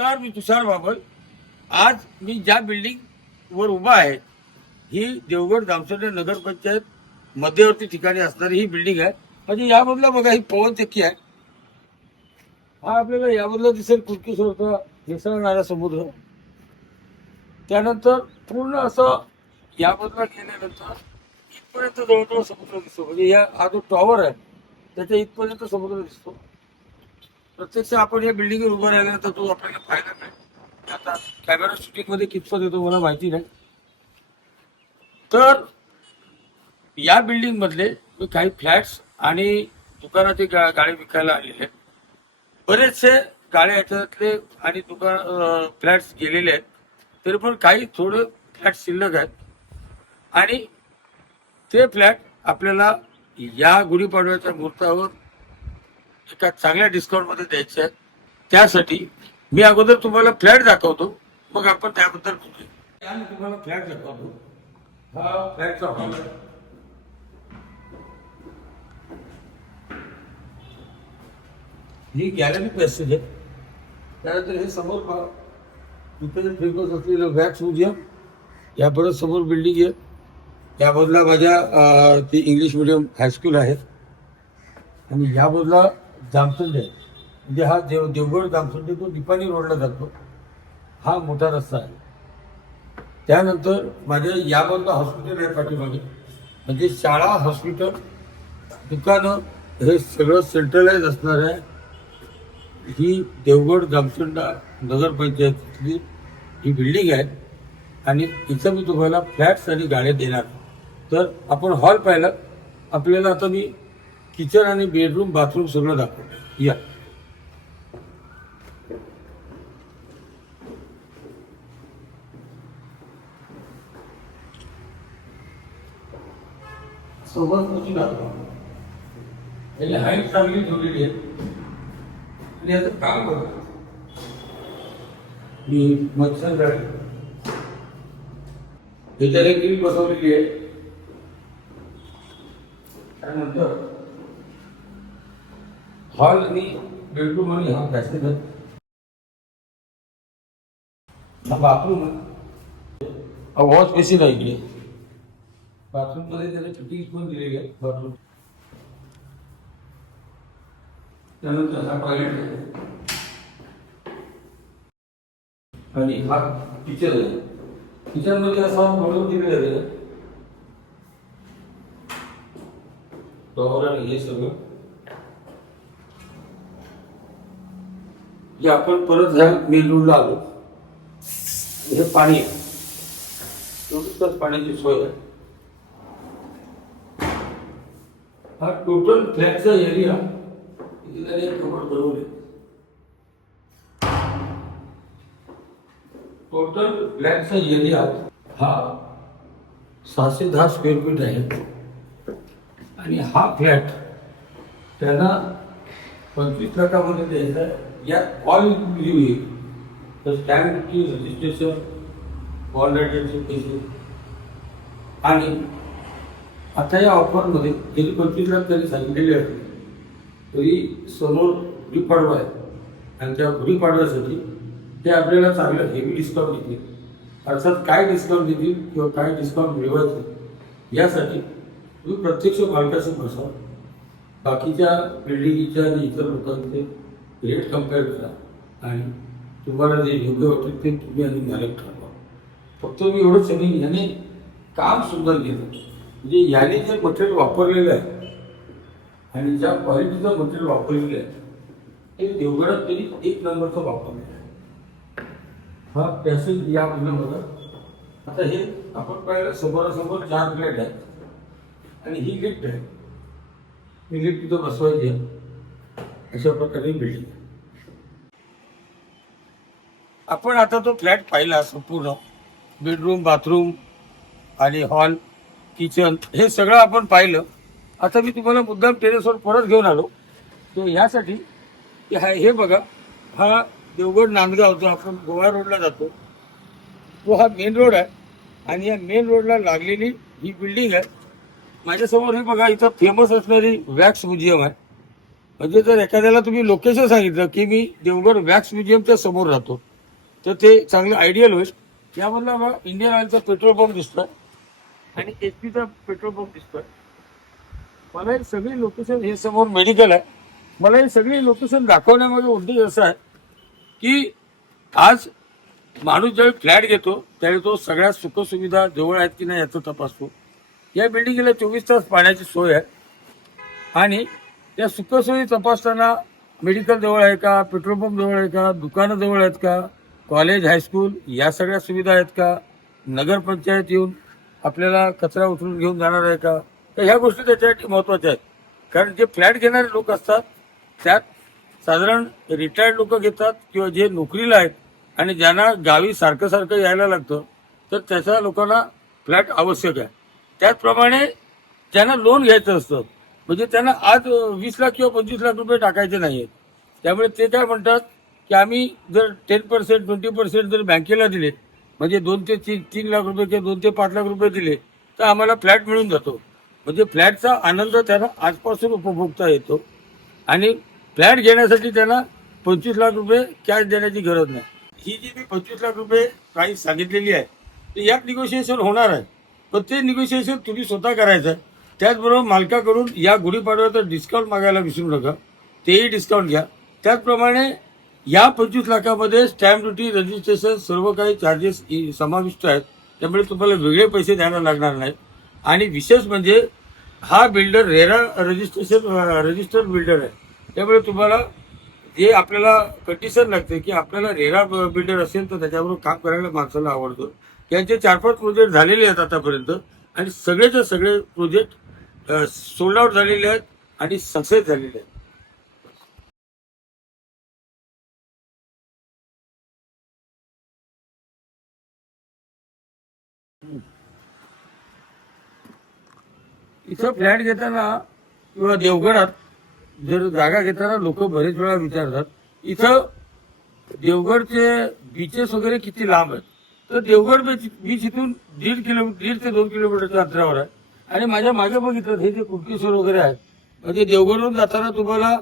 नमस्कार, मी तुषार बाबर. आज मी ज्या बिल्डिंग वर उभा आहे ही देवगड जामसंडे नगरपंचायत मध्यवर्ती ठिकाणी असणारी ही बिल्डिंग आहे. म्हणजे यामधला बघा ही पवन चक्की आहे. हा आपल्याला यामधला दिसेल कुर्कीसोरचा हेसळणारा समुद्र. त्यानंतर पूर्ण असं यामधला गेल्यानंतर इथपर्यंत जवळजवळ समुद्र दिसतो. म्हणजे या हा जो टॉवर आहे त्याच्या इथपर्यंत समुद्र दिसतो. प्रत्यक्ष आपण या बिल्डिंगवर उभं राहिल्यानंतर तो आपल्याला फायदा नाही. आता कॅमेरा शूटिंग मध्ये कितपत येतो मला माहिती नाही. तर या बिल्डिंग मधले काही फ्लॅट्स आणि दुकानाचे गाळे विकायला आलेले आहेत. बरेचसे गाळे याच्यातले आणि दुकान फ्लॅट्स गेलेले आहेत. तरी पण काही थोडे फ्लॅट शिल्लक आहेत आणि ते फ्लॅट आपल्याला या गुढीपाडव्याच्या मुहूर्तावर एका चांगल्या डिस्काउंट मध्ये द्यायचे आहेत. त्यासाठी मी अगोदर तुम्हाला फ्लॅट दाखवतो, मग आपण त्याबद्दल बोलूया. मी तुम्हाला फ्लॅट दाखवतो. हा फ्लॅटचा हॉल आहे. ही गॅलरी पॅसेज आहे. त्यानंतर हे समोर पहा, इथे फेमस असलेलं वॅक्स म्युझियम. या परत समोर बिल्डिंग आहे. या बाजूला माझ्या ती इंग्लिश मिडियम हायस्कूल आहे आणि या बाजूला जामसंडे आहे. म्हणजे हा देवगड जामसंडे तो निपाणी रोडला जातो. हा मोठा रस्ता आहे. त्यानंतर माझ्या या बाजूला हॉस्पिटल आहे पाठीमागे. म्हणजे शाळा, हॉस्पिटल, दुकानं हे सगळं सेंट्रलाइज असणार आहे. ही देवगड जामसंडा नगरपंचायतीतली ही बिल्डिंग आहे आणि इथं मी तुम्हाला फ्लॅट्स आणि गाड्या देणार. तर आपण हॉल पाहिला. आपल्याला आता मी किचन आणि बेडरूम बाथरूम सगळं दाखवतो. या समोर दाखवा. हाईट चांगली ठेवलेली आहे आणि याचं काम बघा. ही मच्छर गाडी त्याच्याने ग्रिल बसवलेली आहे. त्यानंतर हॉल आणि बेडरूम आणि हा पॅसेज आहे. हा बाथरूम आहे. हा वॉश बेसिन आहे इकडे. बाथरूम मध्ये त्याने फिटिंग पण दिलेली आहे बाथरूम. त्यानंतर हा टॉयलेट आहे आणि हा किचन आहे. किचन मध्ये असा बनवून दिलेला आहे टॉवर आणि हे सगळं. जे आपण परत ह्या मेन रोडला आलो. हे पाणी आहे. एवढीच पाण्याची सोय आहे. हा टोटल फ्लॅटचा एरिया कव्हर बनवले. टोटल फ्लॅटचा एरिया हा 610 स्क्वेअर फीट आहे आणि हा फ्लॅट त्यांना 25 लाखामध्ये द्यायचा आहे. यात ऑल इन्क्लुसिव्ह येईल. तर स्टॅम्प ड्युटी, रजिस्ट्रेशन, बॉन्ड रायटरचे पैसे आणि आता या ऑफरमध्ये गेली 25 लाख त्यांनी सांगितलेले आहे. तरी समोर गुढीपाडवा आहे आणि त्या गुढीपाडव्यासाठी ते आपल्याला चांगलं हेवी डिस्काउंट देतील. अर्थात काय डिस्काउंट देतील किंवा काय डिस्काउंट मिळवायचे यासाठी तुम्ही प्रत्यक्ष मालकाशी बसा. बाकीच्या बिल्डिंगच्या आणि इतर लोकांचे रेट कम्पेअर करा आणि तुम्हाला जे योग्य वाटेल ते तुम्ही आणि मालक ठरवा. फक्त मी एवढंच सांगेन, याने काम सुंदर केलं. म्हणजे याने जे मटेरियल वापरलेलं आहे आणि ज्या क्वालिटीचं मटेरियल वापरलेलं आहे ते देवगडात तरी एक नंबरचं वापरलेलं आहे. हा पॅसेज या बघा. आता हे आपण पाहिलं समोरासमोर 4 फ्लॅट आहेत आणि ही लिफ्ट आहे. ही लिफ्ट तिथं बसवायची आहे. अशा प्रकारे बिल्डिंग. आपण आता तो फ्लॅट पाहिला संपूर्ण. बेडरूम, बाथरूम आणि हॉल, किचन हे सगळं आपण पाहिलं. आता मी तुम्हाला मुद्दाम टेरेसवर परत घेऊन आलो. तो यासाठी की हे बघा, हा देवगड नांदगाव जो आपण गोवा रोडला जातो तो हा मेन रोड आहे आणि या मेन रोडला लागलेली ही बिल्डिंग आहे. माझ्यासमोर हे बघा, इथं फेमस असणारी वॅक्स म्युझियम आहे. म्हणजे जर एखाद्याला तुम्ही लोकेशन सांगितलं की मी देवगड वॅक्स म्युझियमच्या समोर राहतो तर ते चांगलं आयडियल होईल. यामधला मग इंडियन ऑइलचा पेट्रोल पंप दिसतोय आणि HP चा पेट्रोल पंप दिसतोय. मला हे सगळी लोकेशन, हे समोर मेडिकल आहे, मला हे सगळी लोकेशन दाखवण्यामागे उद्देश असा आहे की आज माणूस ज्यावेळी फ्लॅट घेतो त्यावेळी तो सगळ्या सुखसुविधा जवळ आहेत की नाही याचं तपासतो. या बिल्डिंगला 24 तास पाण्याची सोय आहे आणि त्या सुखसोयी तपासताना मेडिकल जवळ आहे का, पेट्रोल पंप जवळ आहे का, दुकानं जवळ आहेत का, कॉलेज हायस्कूल या सगळ्या सुविधा आहेत का, नगरपंचायत येऊन आपल्याला कचरा उचलून घेऊन जाणार आहे का, तर ह्या गोष्टी त्याच्यासाठी महत्त्वाच्या आहेत. कारण जे फ्लॅट घेणारे लोक असतात त्यात साधारण रिटायर्ड लोक घेतात किंवा जे नोकरीला आहेत आणि ज्यांना गावी सारखं सारखं यायला लागतं तर त्याच्या लोकांना फ्लॅट आवश्यक आहे. त्याचप्रमाणे ज्यांना लोन घ्यायचं असतं म्हणजे त्यांना आज 20 लाख किंवा 25 लाख रुपये टाकायचे नाही आहेत. त्यामुळे ते काय म्हणतात की आम्ही जर 10% 20% जर बँकेला दिले म्हणजे 2 ते 3 लाख रुपये किंवा 2 ते 5 लाख रुपये दिले तर आम्हाला फ्लॅट मिळून जातो. म्हणजे फ्लॅटचा आनंद त्यांना आजपासून उपभोगता येतो आणि फ्लॅट घेण्यासाठी त्यांना 25 लाख रुपये कॅश देण्याची गरज नाही. ही जी मी 25 लाख रुपये प्राईस सांगितलेली आहे तर यात निगोशिएशन होणार आहे, पण ते निगोशिएशन तुम्ही स्वतः करायचं आहे. त्याचबरोबर मालकाकडून या गुढीपाडव्याचं डिस्काउंट मागायला विसरू नका, तेही डिस्काउंट घ्या. त्याचप्रमाणे या 25 लाखामध्ये स्टॅम्प ड्युटी, रजिस्ट्रेशन सर्व काही चार्जेस समाविष्ट आहेत. त्यामुळे तुम्हाला वेगळे पैसे द्यायला लागणार नाहीत. आणि विशेष म्हणजे हा बिल्डर रेरा रजिस्टर्ड बिल्डर आहे. त्यामुळे तुम्हाला जे आपल्याला कंडिशन लागते की आपल्याला रेरा बिल्डर असेल तर त्याच्याबरोबर काम करायला माणसाला आवडतं. यांचे 4-5 प्रोजेक्ट झालेले आहेत आतापर्यंत आणि सगळेचे सगळे प्रोजेक्ट सोल्ड आउट झालेले आहेत आणि सक्सेस झालेले आहेत. इथं फ्लॅट घेताना किंवा देवगडात जर जागा घेताना लोक बरेच वेळा विचारतात इथं देवगडचे बीचेस वगैरे किती लांब आहेत. तर देवगड बीच इथून 1.5 ते 2 किलोमीटरच्या अंतरावर आहे. आणि माझ्या मागे बघितलं हे जे कुणकेश्वर वगैरे आहेत म्हणजे देवगडवरून जाताना तुम्हाला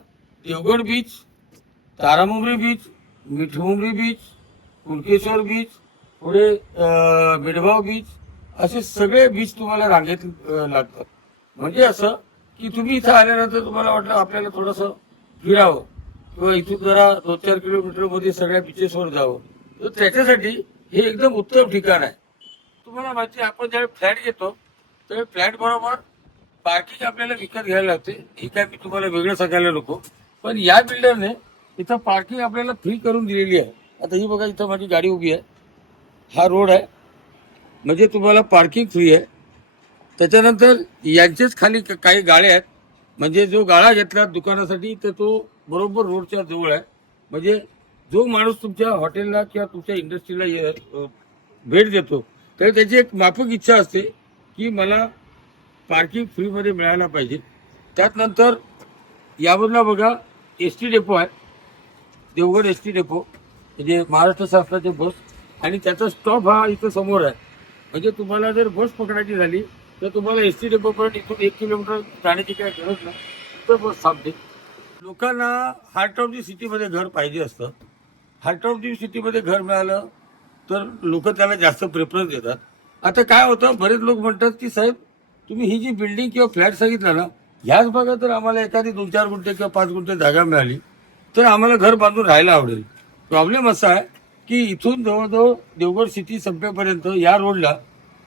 Devgad beach, Taramumbari beach, Mithmumbari beach, Kunkeshwar beach, पुढे मिडभाव बीच असे सगळे बीच तुम्हाला रांगेत लागतात. म्हणजे असं की तुम्ही इथं आल्यानंतर तुम्हाला वाटलं आपल्याला थोडंसं फिरावं किंवा इथून जरा 2-4 किलोमीटर मध्ये सगळ्या बीचेसवर जावं तर त्याच्यासाठी हे एकदम उत्तम ठिकाण आहे. तुम्हाला माहिती आहे आपण ज्यावेळी फ्लॅट घेतो तर फ्लॅट बरोबर पार्किंग आपल्याला विकत घ्यायला लागते. हे काय मी तुम्हाला वेगळं सांगायला नको, पण या बिल्डरने इथं पार्किंग आपल्याला फ्री करून दिलेली आहे. आता ही बघा इथं माझी गाडी उभी आहे, हा रोड आहे म्हणजे तुम्हाला पार्किंग फ्री आहे. त्याच्यानंतर यांचेच खाली काही गाळे आहेत म्हणजे जो गाळा घेतला दुकानासाठी तर तो बरोबर रोडच्या जवळ आहे. म्हणजे जो माणूस तुमच्या हॉटेलला किंवा तुमच्या इंडस्ट्रीला भेट देतो तर त्याची एक माफक इच्छा असते की मला पार्किंग फ्रीमध्ये मिळायला पाहिजे. त्यानंतर यामधला बघा SD डेपो आहे, देवगड SD डेपो म्हणजे महाराष्ट्र शासनाचे बस आणि त्याचा स्टॉप हा इथं समोर आहे. म्हणजे तुम्हाला जर बस पकडायची झाली तर तुम्हाला SD डेपोपर्यंत इथून 1 किलोमीटर जाण्याची काही गरज नाही, तर बस थांबते. लोकांना हार्ट ऑफ दी सिटीमध्ये घर पाहिजे असतं. हार्ट ऑफ दी सिटीमध्ये घर मिळालं तर लोक त्याला जास्त प्रेफरन्स देतात. आता काय होतं बरेच लोक म्हणतात की साहेब तुम्ही ही जी बिल्डिंग किंवा फ्लॅट सांगितला ना ह्याच भागात जर आम्हाला एखादी 2-4 गुंठे किंवा 5 गुंठे जागा मिळाली तर आम्हाला घर बांधून राहायला आवडेल. प्रॉब्लेम असा आहे की इथून जवळजवळ देवगड सिटी संपेपर्यंत या रोडला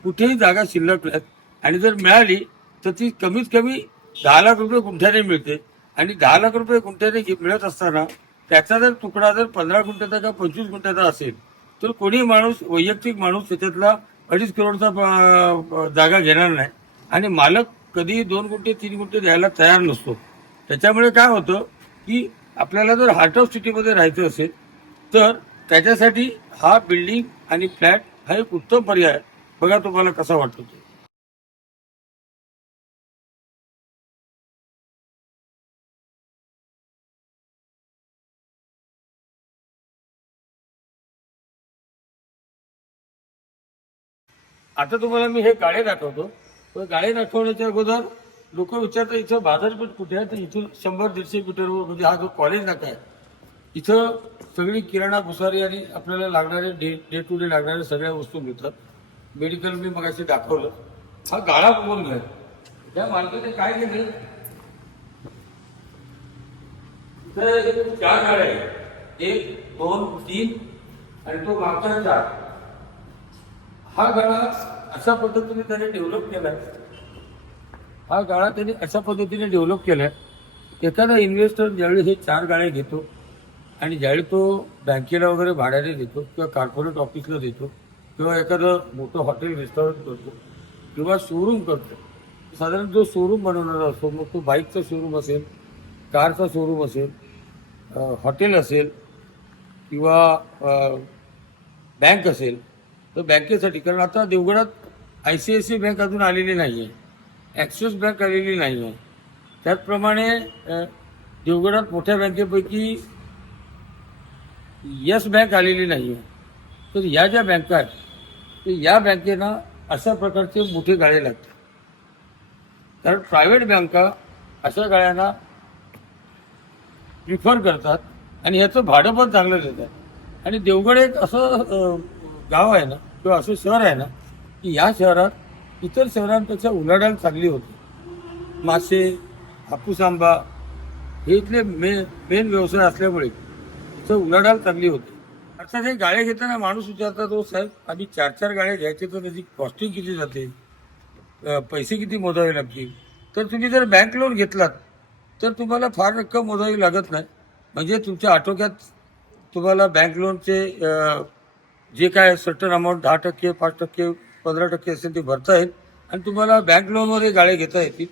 कुठेही जागा शिल्लक नाहीत आणि जर मिळाली तर ती कमीत कमी 10 लाख रुपये गुंठ्याने मिळते. आणि 10 लाख रुपये गुंठ्याने मिळत असताना त्याचा जर तुकडा जर 15 गुंठ्याचा का 25 गुंठ्याचा असेल तर कोणी माणूस वैयक्तिक माणूस त्याच्यातला 2.5 करोडचा जागा घेणार नाही आणि मालक कधी 2 गुंठे 3 गुंठे द्यायला तयार नसतो. त्याच्यामुळे काय होतं की आपल्याला जर हार्ट ऑफ सिटीमध्ये राहायचं असेल तर त्याच्यासाठी हा बिल्डिंग आणि फ्लॅट हा एक उत्तम पर्याय आहे. बघा तुम्हाला कसा वाटतो तो. आता तुम्हाला मी हे गाळे दाखवतो. पण गाळे दाखवण्याच्या अगोदर लोक विचारतात इथं बाजारपेठ कुठे आहे तर इथून 100-150 मीटरवर म्हणजे हा जो कॉलेज नाका आहे इथं सगळी किराणा भुसारी आणि आपल्याला लागणारे डे टू डे लागणाऱ्या सगळ्या वस्तू मिळतात. मेडिकल मी मगाशी दाखवलं. हा गाळा बघून घ्या. त्या मालकाने काय केलं, इथं 4 गाड्या आहेत, 1 2 3 आणि तो मागचा 4. हा गाळा अशा पद्धतीने त्याने डेव्हलप केलाय. हा गाळा त्याने अशा पद्धतीने डेव्हलप केलाय. एखादा इन्व्हेस्टर ज्यावेळी हे 4 गाळे घेतो आणि ज्यावेळी तो बँकेला वगैरे भाड्याने देतो किंवा कॉर्पोरेट ऑफिसला देतो किंवा एखादं मोठं हॉटेल रेस्टॉरंट करतो किंवा शोरूम करतो, साधारण जो शोरूम बनवणारा असतो, मग तो बाईकचा शोरूम असेल, कारचा शोरूम असेल, हॉटेल असेल किंवा बँक असेल, तर बँकेसाठी, कारण आता देवगडात ICICI बँक अजून आलेली नाही आहे, ॲक्सिस बँक आलेली नाही आहे. त्याचप्रमाणे देवगडात मोठ्या बँकेपैकी येस बँक आलेली नाही आहे. तर या ज्या बँका आहेत, तर या बँकेना अशा प्रकारचे मोठे गाळे लागतात. कारण प्रायव्हेट बँका अशा गाळ्यांना प्रिफर करतात आणि याचं भाडं पण चांगलं देतात. आणि देवगड एक असं गाव आहे ना किंवा असं शहर आहे ना की या शहरात इतर शहरांपेक्षा उलाढाल चांगली होती. मासे, हापूस आंबा हे इथले मेन व्यवसाय असल्यामुळे इथं उलाढाल चांगली होती. अर्थात हे गाळे घेताना माणूस विचारतात, हो साहेब आम्ही 4 गाळे घ्यायचे तर त्याची कॉस्टिंग किती जाते, पैसे किती मोजावे लागतील. तर तुम्ही जर बँक लोन घेतलात तर तुम्हाला फार रक्कम मोजावी लागत नाही. म्हणजे तुमच्या आटोक्यात तुम्हाला बँक लोनचे जे काय सर्टन अमाऊंट 10%, 5%, 15% असेल ते भरता येईल आणि तुम्हाला बँक लोनवर हे गाळे घेता येतील.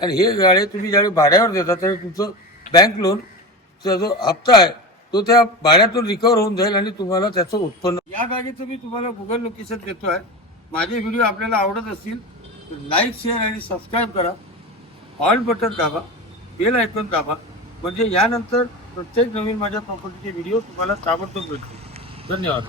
आणि हे गाळे तुम्ही ज्यावेळी भाड्यावर देता त्यावेळी तुमचं बँक लोनचा जो हप्ता आहे तो त्या भाड्यातून रिकवर होऊन जाईल आणि तुम्हाला त्याचं उत्पन्न. या बॅगेचं मी तुम्हाला गुगल लोकेशन देतो आहे. माझे व्हिडिओ आपल्याला आवडत असतील तर लाईक, शेअर आणि सबस्क्राईब करा. ऑल बटन दाबा, बेल आयकॉन दाबा, म्हणजे यानंतर प्रत्येक नवीन माझ्या प्रॉपर्टीचे व्हिडिओ तुम्हाला ताबडतोब भेटतील. धन्यवाद.